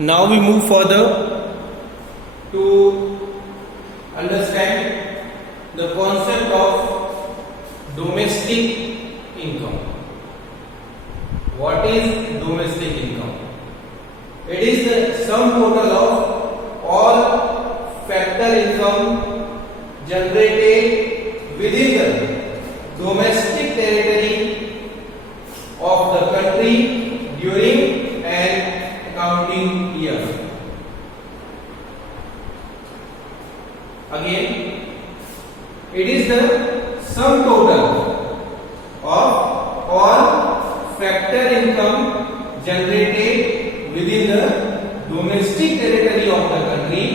Now we move further to understand the concept of domestic income. What is domestic income? It is the sum total of all factor income generated within the domestic territory of the country during an accounting year. Again, it is the sum total of all factor income generated within the domestic territory of the country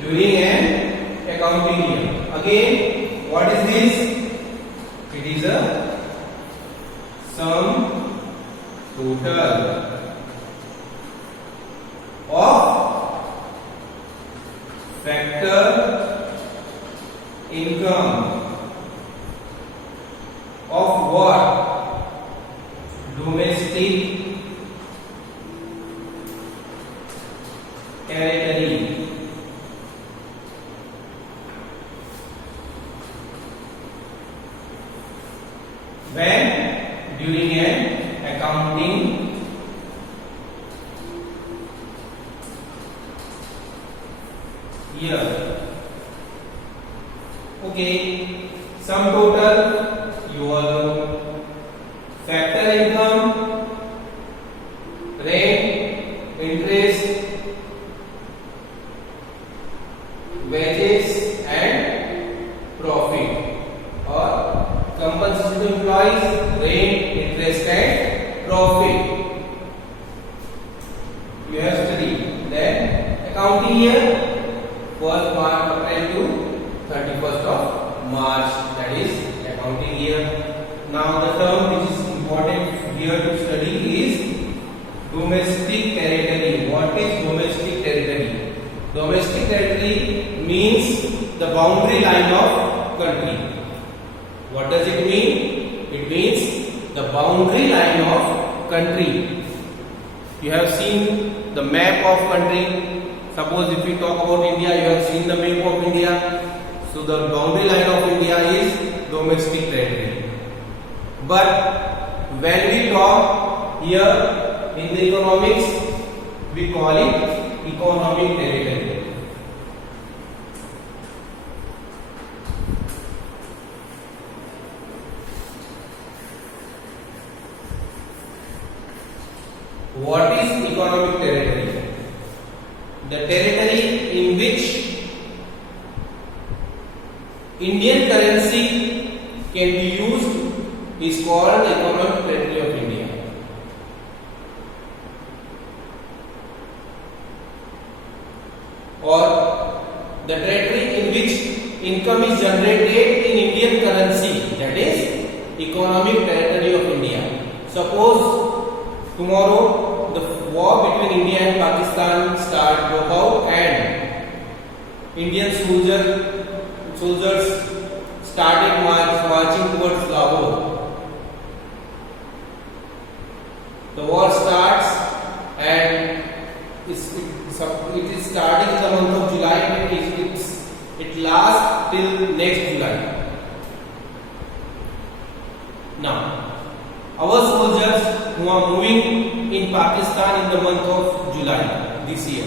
during an accounting year. Again, what is this? It is a sum total of factor income of what? Domestic territory. When during an accounting year. Okay, sum total, your factor income, rent, interest, wages and profit, or compensation to employees, rent, interest and profit. You have studied. Then accounting year, 1st March April to 31st of March, that is accounting year. Now the term which is important here to study is domestic territory. What is domestic territory? Domestic territory means the boundary line of country. What does it mean? It means the boundary line of country. You have seen the map of country. Suppose if we talk about India, you have seen the map of India. So the boundary line of India is domestic territory. But when we talk here in the economics, we call it economic territory. What is economic territory? The territory in which Indian currency can be used is called the economic territory of India. Or the territory in which income is generated in Indian currency, that is economic territory of India. Suppose tomorrow the war between India and Pakistan broke out and Indian soldiers started marching towards Lahore. The war starts and it is starting in the month of July and it lasts till next July. Now, our soldiers who are moving in Pakistan in the month of July this year,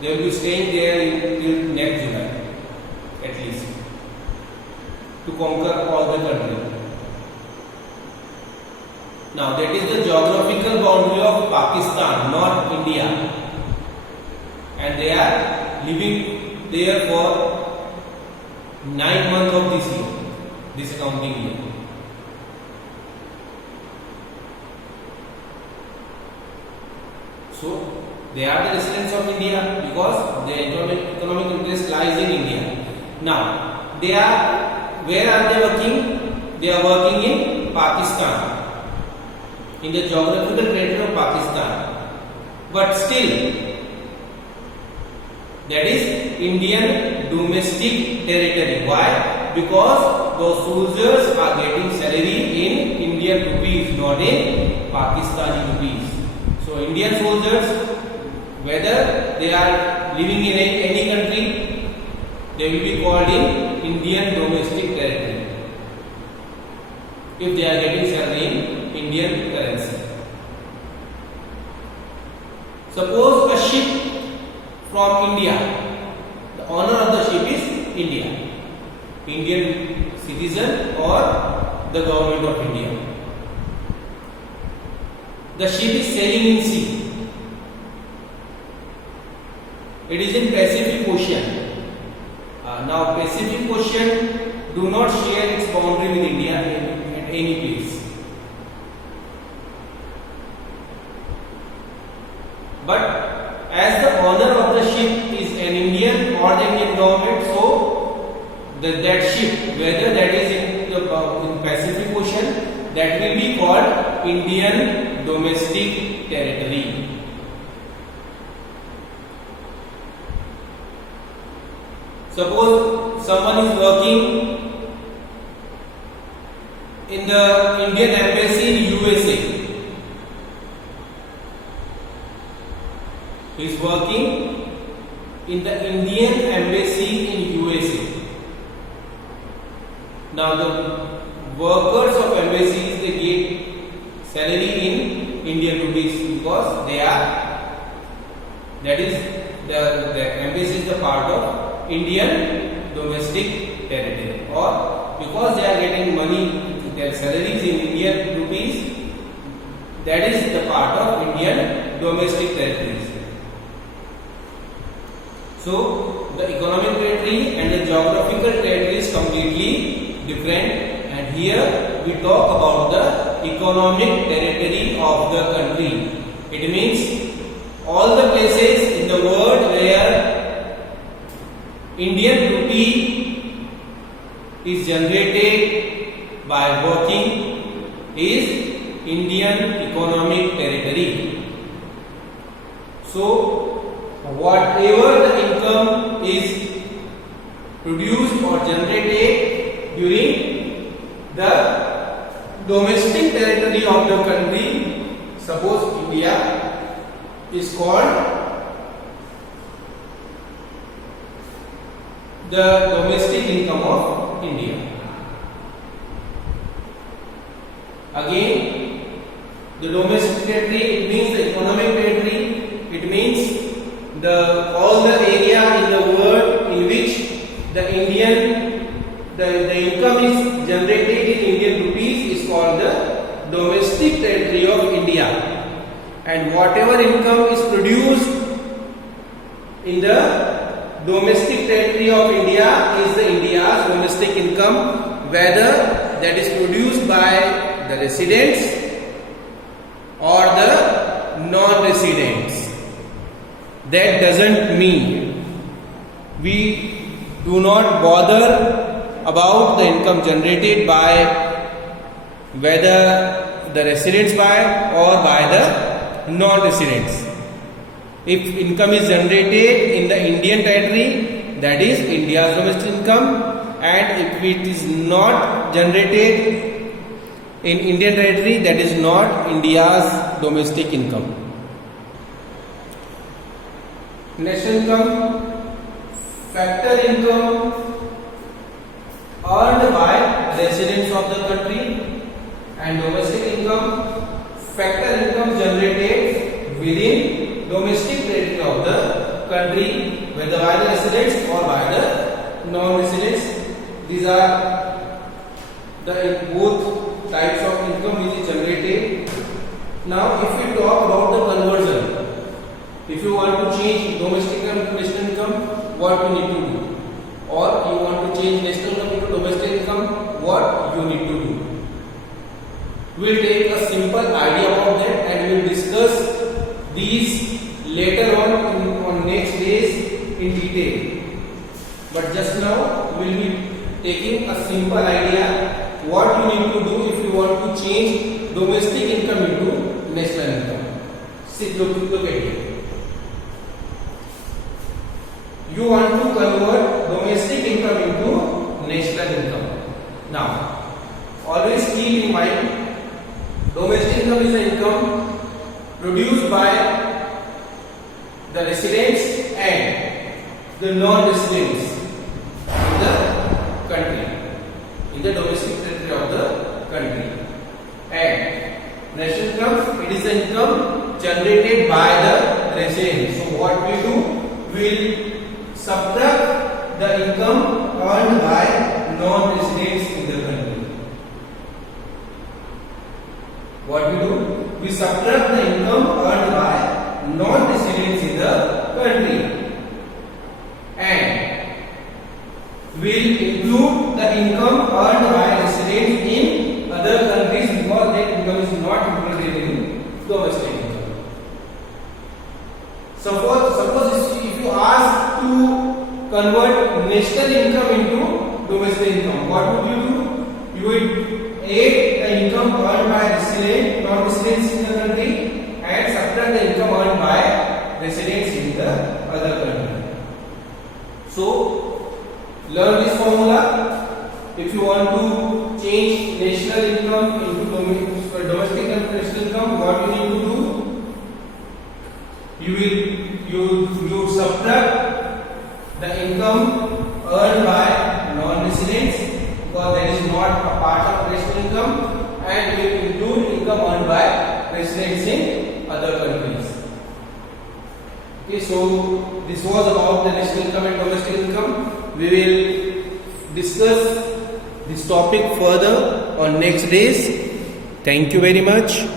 they will be staying there till next July at least to conquer all the country. Now that is the geographical boundary of Pakistan, not India, and they are living there for 9 months of this year, this accounting year. So they are the residents of India because their economic interest lies in India. Now they are, where are they working? They are working in Pakistan, in the geographical territory of Pakistan, but still that is Indian domestic territory. Why? Because those soldiers are getting salary in Indian rupees, not in Pakistani rupees. So Indian soldiers, whether they are living in any country, they will be called in Indian domestic territory if they are getting salary in Indian currency. Suppose a ship from India, the owner of the ship is India, Indian citizen or the government of India. The ship is sailing in sea. It is in Pacific Ocean. Now Pacific Ocean do not share its boundary with India at any place. But as the owner of the ship is an Indian or the Indian government, so that ship, whether that is in Pacific Ocean, that will be called Indian domestic territory. Suppose someone is working in the Indian embassy in USA. He is working in the Indian embassy in USA. Now the workers of embassies, they get salary in Indian rupees because they are, that is the embassy is the part of Indian domestic territory, or because they are getting money, their salaries in Indian rupees, that is the part of Indian domestic territories. So the economic territory and the geographical territory is completely different, and here we talk about the economic territory of the country. It means all the places in the world where Indian rupee is generated by working is Indian economic territory. So whatever the income is produced or generated during the domestic territory of the country, suppose India, is called the domestic income of India. Again, the domestic territory, it means the economic territory, it means all the area in the world in which the income is generated in Indian rupees is called the domestic territory of India, and whatever income is produced in the domestic territory of India is the India's domestic income, whether that is produced by the residents or the non-residents. That doesn't mean we do not bother about the income generated by whether the residents buy or by the non-residents. If income is generated in the Indian territory, that is India's domestic income, and if it is not generated in Indian territory, that is not India's domestic income. National income, factor income earned by residents of the country, and domestic income, factor income generated within domestic territory of the country, whether by the residents or by the non-residents. These are the both types of income which is generated. Now, if we talk about the conversion, if you want to change domestic income to national income, what you need to do? Or you want to change national income to domestic income, what you need to do? We will take a simple idea about that and we will discuss these later on next days in detail. But just now we will be taking a simple idea what you need to do if you want to change domestic income into national income. See, look at it. You want to convert domestic income into national income. Now, always keep in mind, domestic income is the income produced by the residents the non-residents in the country, in the domestic territory of the country. And national income, it is the income generated by the residents. So what we do, we will subtract the income earned by non-residents in the country. What we do, we subtract the income earned by non-residents in the country, and will include the income earned by residents in other countries because that income is not included in domestic income. Suppose if you ask to convert national income into domestic income, what would you do? You would add the income earned by non-residents in the country and subtract the income earned by residents in the other country. So learn this formula. If you want to change national income into domestic and national income, what you need to do? You subtract the income earned by non-residents because that is not a part of national income, and you include income earned by residents in other countries. Okay, so this was about the national income and domestic income. We will discuss this topic further on next days. Thank you very much.